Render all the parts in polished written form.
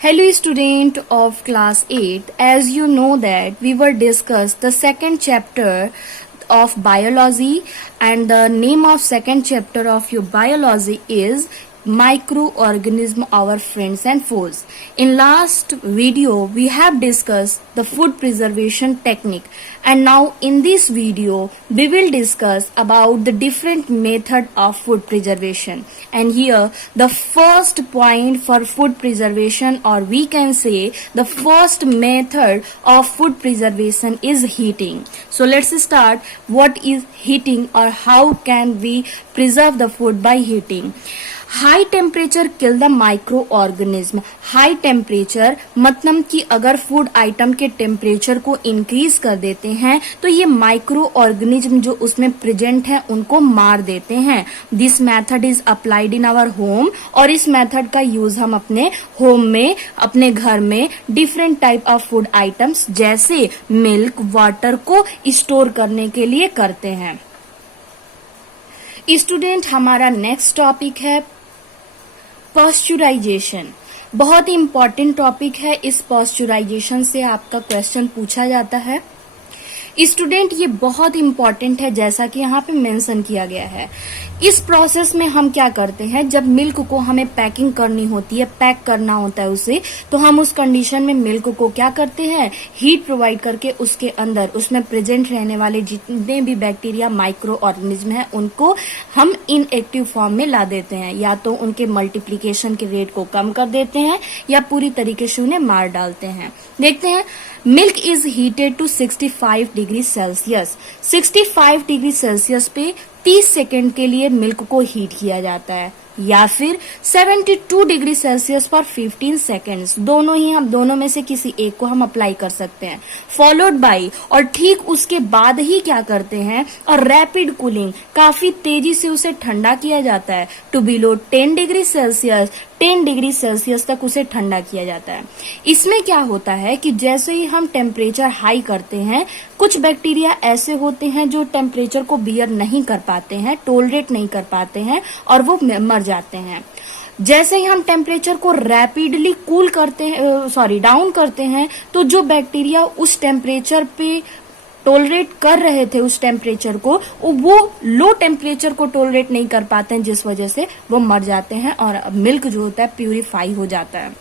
Hello student of class 8. As you know that we were discussed the second chapter of biology, and the name of second chapter of your biology is microorganism, our friends and foes. In last video we have discussed the food preservation technique, and now in this video we will discuss about the different method of food preservation. And here the first point for food preservation, or we can say the first method of food preservation, is heating. So let's start. What is heating, or how can we preserve the food by heating? High temperature kill the micro organism. High temperature मतलब कि अगर food item के temperature को increase कर देते हैं तो ये माइक्रो ऑर्गेनिज्म जो उसमें प्रेजेंट है उनको मार देते हैं. This method is applied in our home, और इस मेथड का यूज हम अपने होम में, अपने घर में different type of food items जैसे मिल्क, वाटर को स्टोर करने के लिए करते हैं. स्टूडेंट, हमारा नेक्स्ट टॉपिक है पॉस्चराइजेशन. बहुत ही इंपॉर्टेंट टॉपिक है. इस पॉस्चराइजेशन से आपका क्वेश्चन पूछा जाता है. स्टूडेंट, ये बहुत इंपॉर्टेंट है जैसा कि यहाँ पे मेंशन किया गया है. इस प्रोसेस में हम क्या करते हैं, जब मिल्क को हमें पैकिंग करनी होती है, पैक करना होता है उसे, तो हम उस कंडीशन में मिल्क को क्या करते हैं, हीट प्रोवाइड करके उसके अंदर उसमें प्रेजेंट रहने वाले जितने भी बैक्टीरिया, माइक्रो ऑर्गेनिज्म है, उनको हम इनएक्टिव फॉर्म में ला देते हैं. या तो उनके मल्टीप्लीकेशन के रेट को कम कर देते हैं या पूरी तरीके से उन्हें मार डालते हैं. देखते हैं. Milk is heated to 65 degree Celsius. 65 degree Celsius पे 30 सेकेंड के लिए मिल्क को हीट किया जाता है, या फिर 72 डिग्री सेल्सियस पर 15 सेकेंड्स. दोनों में से किसी एक को हम अप्लाई कर सकते हैं. फॉलोड बाय, और ठीक उसके बाद ही क्या करते हैं, और रैपिड कूलिंग, काफी तेजी से उसे ठंडा किया जाता है. To below 10 degree Celsius, 10 degree Celsius तक उसे ठंडा किया जाता है. इसमें क्या होता है कि जैसे ही हम टेम्परेचर हाई करते हैं, कुछ बैक्टीरिया ऐसे होते हैं जो टेम्परेचर को बियर नहीं कर पाते हैं, टोलरेट नहीं कर पाते हैं, और वो मर जाते हैं. जैसे ही हम टेम्परेचर को रैपिडली कूल करते हैं, डाउन करते हैं, तो जो बैक्टीरिया उस टेम्परेचर पे टोलरेट कर रहे थे उस टेम्परेचर को, वो लो टेम्परेचर को टोलरेट नहीं कर पाते हैं, जिस वजह से वो मर जाते हैं और मिल्क जो होता है प्यूरिफाई हो जाता है.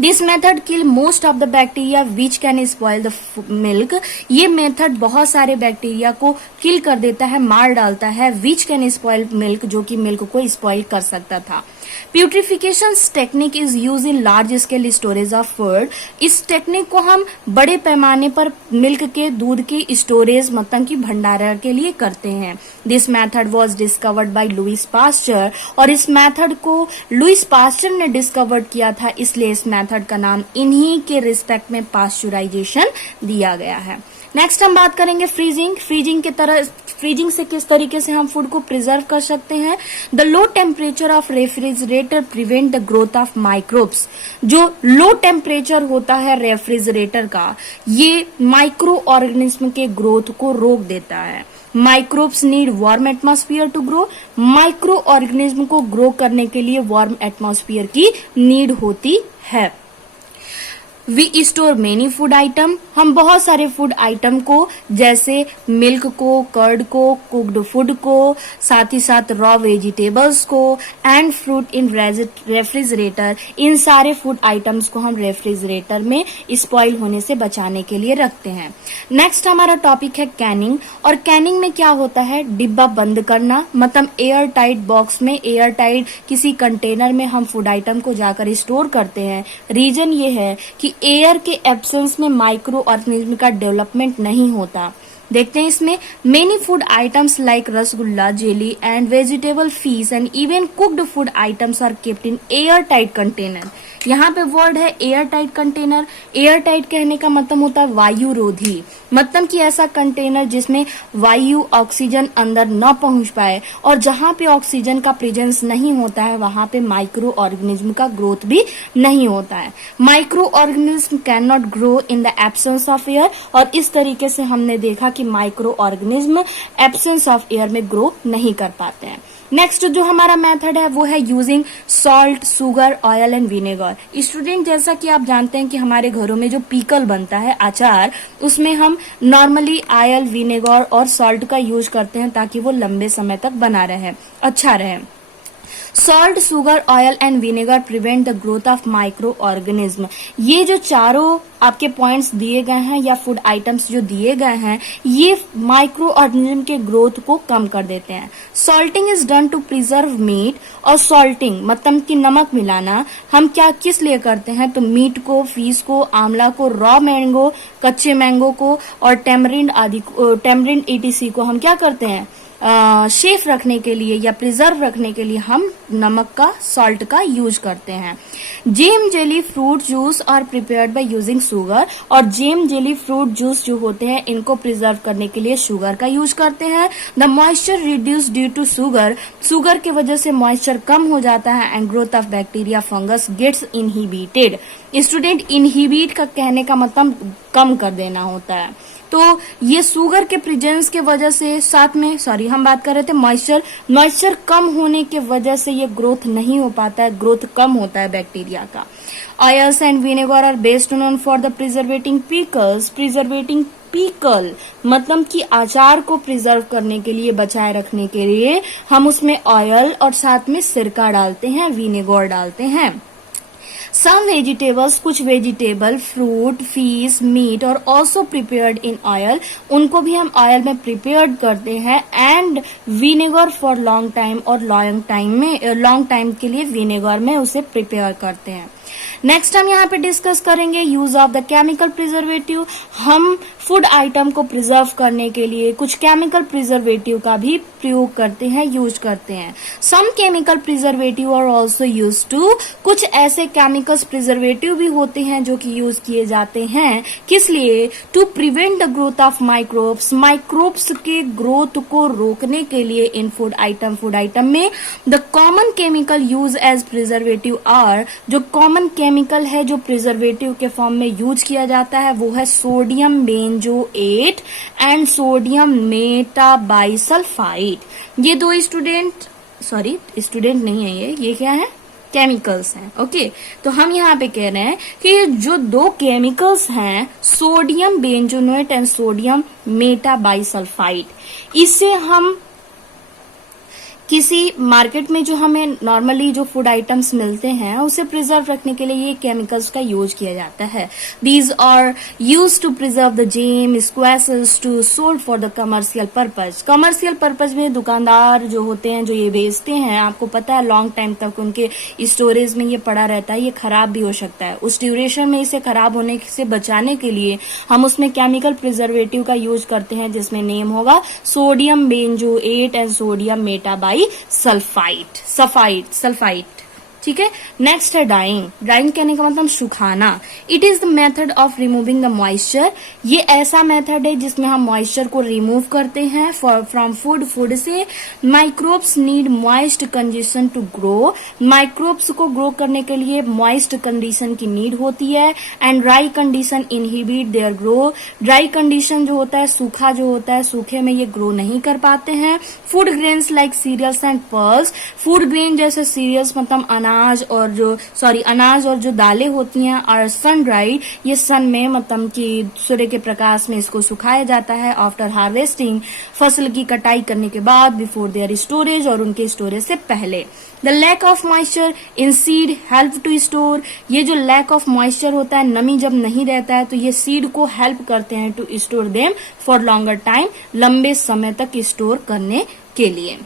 This method kill most of the bacteria which can spoil the milk. ये मेथड बहुत सारे बैक्टीरिया को किल कर देता है, मार डालता है. विच कैन स्पॉइल मिल्क, जो कि मिल्क को स्पॉइल कर सकता था. Putrefaction technique is use in large scale storage of food. इस टेक्निक को हम बड़े पैमाने पर मिल्क के, दूध के स्टोरेज मतलब की भंडारण के लिए करते हैं. This method was discovered by Louis Pasteur, और इस मेथड को लुइस पास्चर ने डिस्कवर्ड किया था, इसलिए इस मेथड का नाम इन्हीं के रिस्पेक्ट में पास्चराइजेशन दिया गया है. नेक्स्ट हम बात करेंगे फ्रीजिंग. फ्रीजिंग से किस तरीके से हम फूड को प्रिजर्व कर सकते हैं. The low temperature of refrigerator prevent the growth of microbes. जो लो टेम्परेचर होता है रेफ्रिजरेटर का, ये माइक्रो ऑर्गेनिज्म के ग्रोथ को रोक देता है. Microbes need warm atmosphere to grow. Micro organism को ग्रो करने के लिए वार्म एटमॉस्फेयर की नीड होती है. We store many food item. हम बहुत सारे फूड आइटम को, जैसे मिल्क को, कर्ड को, कुक्ड फूड को, साथ ही साथ रॉ वेजिटेबल्स को, एंड फ्रूट इन रेफ्रिजरेटर. इन सारे फूड आइटम्स को हम रेफ्रिजरेटर में स्पॉइल होने से बचाने के लिए रखते हैं. नेक्स्ट हमारा टॉपिक है कैनिंग. और कैनिंग में क्या होता है, डिब्बा बंद करना, मतलब एयर टाइट बॉक्स में, एयर टाइट किसी कंटेनर में हम फूड आइटम को जाकर स्टोर करते हैं. रीजन ये है कि एयर के एब्सेंस में माइक्रो ऑर्गेनिज्म का डेवलपमेंट नहीं होता. देखते हैं इसमें. Many food items like rasgulla, jelly and vegetable peas and even cooked food items are kept in airtight container. यहाँ पे वर्ड है airtight container. Airtight कहने का मतलब होता है वायु रोधी, मतलब कि ऐसा कंटेनर जिसमें वायु, ऑक्सीजन अंदर न पहुंच पाए, और जहां पे ऑक्सीजन का प्रेजेंस नहीं होता है वहां पे माइक्रो ऑर्गेनिज्म का ग्रोथ भी नहीं होता है. Micro organism can not grow in the absence of air, और इस तरीके से हमने देखा कि micro organism absence of air में ग्रो नहीं कर पाते हैं. नेक्स्ट जो हमारा मेथड है वो है using salt, sugar, oil and vinegar. Student जैसा कि आप जानते हैं कि हमारे घरों में जो पीकल बनता है, अचार, उसमें हम नॉर्मली ऑयल, विनेगर और सॉल्ट का यूज करते हैं ताकि वो लंबे समय तक बना रहे, अच्छा रहे। Salt, sugar, oil and vinegar prevent the growth of micro organism. ये जो चारों आपके पॉइंट्स दिए गए हैं या फूड आइटम्स जो दिए गए हैं, ये माइक्रो ऑर्गेनिज्म के ग्रोथ को कम कर देते हैं। Salting is done to preserve meat, और सॉल्टिंग मतलब कि नमक मिलाना हम क्या किस लिए करते हैं, तो मीट को, फिश को, आंवला को, रॉ मैंगो, कच्चे मैंगो को और टेमरिंड आदि, टेमरिंड ETC को हम क्या करते हैं, शेफ रखने के लिए या प्रिजर्व रखने के लिए हम नमक का, सॉल्ट का यूज करते हैं। Jam jelly fruit juice are prepared by using sugar, और जेम जेली फ्रूट जूस जो होते हैं इनको प्रिजर्व करने के लिए शुगर का यूज करते हैं। The moisture reduce due to sugar, sugar की वजह से मॉइस्चर कम हो जाता है and growth of bacteria fungus gets inhibited. Student, inhibit का कहने का मतलब कम कर देना होता है। तो ये शुगर के प्रेजेंस के वजह से, साथ में हम बात कर रहे थे मॉइस्चर कम होने के वजह से ये ग्रोथ नहीं हो पाता है, ग्रोथ कम होता है बैक्टीरिया का। Oils and vinegar are best known for the preservating pickles. Preservating pickle मतलब कि अचार को प्रिजर्व करने के लिए, बचाए रखने के लिए हम उसमें ऑयल और साथ में सिरका डालते हैं, विनेगर डालते हैं। Some vegetables, कुछ वेजिटेबल, फ्रूट, फिश, मीट और ऑल्सो प्रिपेयर्ड इन ऑयल, उनको भी हम ऑयल में प्रिपेयर्ड करते हैं and vinegar for long time, और लॉन्ग टाइम के लिए विनेगर में उसे प्रिपेयर करते हैं। नेक्स्ट हम यहाँ पे डिस्कस करेंगे use of the chemical preservative. हम फूड आइटम को प्रिजर्व करने के लिए कुछ केमिकल प्रिजर्वेटिव का भी प्रयोग करते हैं, यूज करते हैं। Some chemical preservative are also use to, कुछ ऐसे केमिकल्स प्रिजर्वेटिव भी होते हैं जो कि यूज किए जाते हैं, किस लिए, to prevent the growth of microbes, microbes के ग्रोथ को रोकने के लिए इन फूड आइटम में। The common chemical use as preservative are, जो कॉमन केमिकल है जो प्रिजर्वेटिव के फॉर्म में यूज किया जाता है वो है sodium benzoate and sodium metabisulphide. ये दो स्टूडेंट नहीं है, ये क्या है, केमिकल्स हैं। ओके, तो हम यहाँ पे कह रहे हैं कि ये जो दो केमिकल्स हैं, sodium benzoate and sodium metabisulphide, इसे हम किसी मार्केट में जो हमें नॉर्मली जो फूड आइटम्स मिलते हैं उसे प्रिजर्व रखने के लिए ये केमिकल्स का यूज किया जाता है। These are use to preserve the jam, squashes to sold for the commercial purpose. Commercial purpose में दुकानदार जो होते हैं, जो ये बेचते हैं, आपको पता है लॉन्ग टाइम तक उनके स्टोरेज में ये पड़ा रहता है, ये खराब भी हो सकता है। उस ड्यूरेशन में इसे खराब होने से बचाने के लिए हम उसमें केमिकल प्रिजर्वेटिव का यूज करते हैं, जिसमें नेम होगा sodium benzoate and sodium metabisulphite. Sulphide, ठीक है। नेक्स्ट है डाइंग। डाइंग कहने का मतलब सुखाना। It is the method of removing the moisture. ये ऐसा मेथड है जिसमें हम मॉइस्चर को रिमूव करते हैं फ्रॉम फूड से। Microbes need moist condition to grow. Microbes को ग्रो करने के लिए मॉइस्ट कंडीशन की नीड होती है and dry condition inhibit their grow. Dry condition जो होता है, सूखा जो होता है, सूखे में ये ग्रो नहीं कर पाते हैं। Food grains like cereals and pulses. Food grain जैसे सीरियल्स मतलब अनाज और जो दालें होती हैं, और सन ड्राइड, ये सन में मतलब कि सूर्य के प्रकाश में इसको सुखाया जाता है आफ्टर हार्वेस्टिंग, फसल की कटाई करने के बाद, बिफोर देयर स्टोरेज, और उनके स्टोरेज से पहले। The lack of moisture in seed help to store. ये जो लैक ऑफ मॉइस्चर होता है, नमी जब नहीं रहता है, तो ये सीड को हेल्प करते हैं to store them for longer time, लंबे समय तक स्टोर करने के लिए।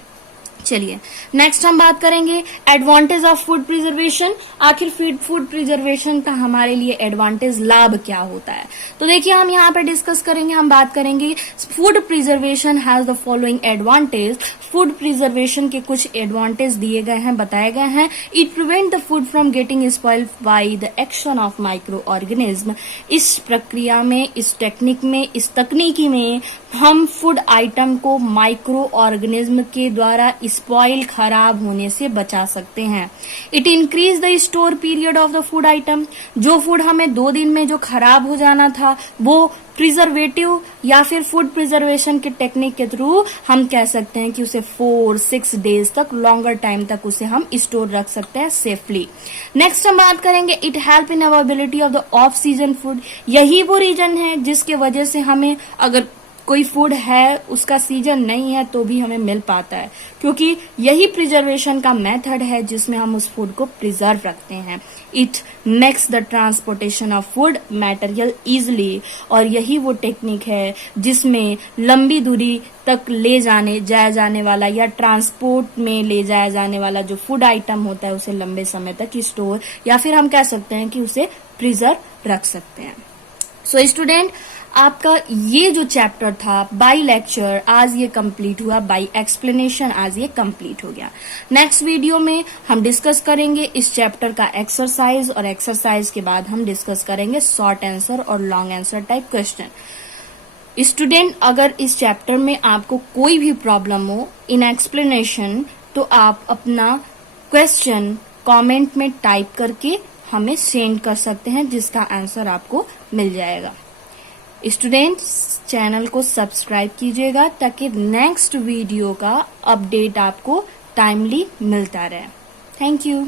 चलिए नेक्स्ट हम बात करेंगे एडवांटेज ऑफ फूड प्रिजर्वेशन। आखिर फूड प्रिजर्वेशन का हमारे लिए एडवांटेज, लाभ क्या होता है, तो देखिए हम यहाँ पर डिस्कस करेंगे, हम बात करेंगे food preservation has the following advantage. Food preservation के कुछ एडवांटेज दिए गए हैं, बताए गए हैं। It prevent the food from getting spoiled by the action of micro organism. इस प्रक्रिया में, इस टेक्निक में, इस तकनीकी में हम फूड आइटम को माइक्रो ऑर्गेनिज्म के द्वारा स्पॉइल, खराब होने से बचा सकते हैं। It increase the store period of the food item. जो फूड हमें 2 दिन में जो खराब हो जाना था, वो प्रिजर्वेटिव या फिर फूड प्रिजर्वेशन के टेक्निक के थ्रू हम कह सकते हैं कि उसे 4-6 डेज तक, लॉन्गर टाइम तक उसे हम स्टोर रख सकते हैं सेफली। नेक्स्ट हम बात करेंगे it help in availability of the off season food. यही वो रीजन है जिसके वजह से हमें अगर कोई फूड है उसका सीजन नहीं है तो भी हमें मिल पाता है, क्योंकि यही प्रिजर्वेशन का मेथड है जिसमें हम उस फूड को प्रिजर्व रखते हैं। It makes the transportation of food material easily, और यही वो टेक्निक है जिसमें लंबी दूरी तक ले जाया जाने वाला या ट्रांसपोर्ट में ले जाया जाने वाला जो फूड आइटम होता है उसे लंबे समय तक स्टोर या फिर हम कह सकते हैं कि उसे प्रिजर्व रख सकते हैं। सो स्टूडेंट, आपका ये जो चैप्टर था बाय लेक्चर आज ये कंप्लीट हुआ, बाय एक्सप्लेनेशन आज ये कंप्लीट हो गया। नेक्स्ट वीडियो में हम डिस्कस करेंगे इस चैप्टर का एक्सरसाइज, और एक्सरसाइज के बाद हम डिस्कस करेंगे शॉर्ट आंसर और long answer type question. Student, अगर इस चैप्टर में आपको कोई भी प्रॉब्लम हो इन एक्सप्लेनेशन तो आप अपना क्वेश्चन कमेंट में टाइप करके हमें सेंड कर सकते हैं, जिसका आंसर आपको मिल जाएगा। स्टूडेंट्स, चैनल को सब्सक्राइब कीजिएगा ताकि नेक्स्ट वीडियो का अपडेट आपको टाइमली मिलता रहे। Thank you.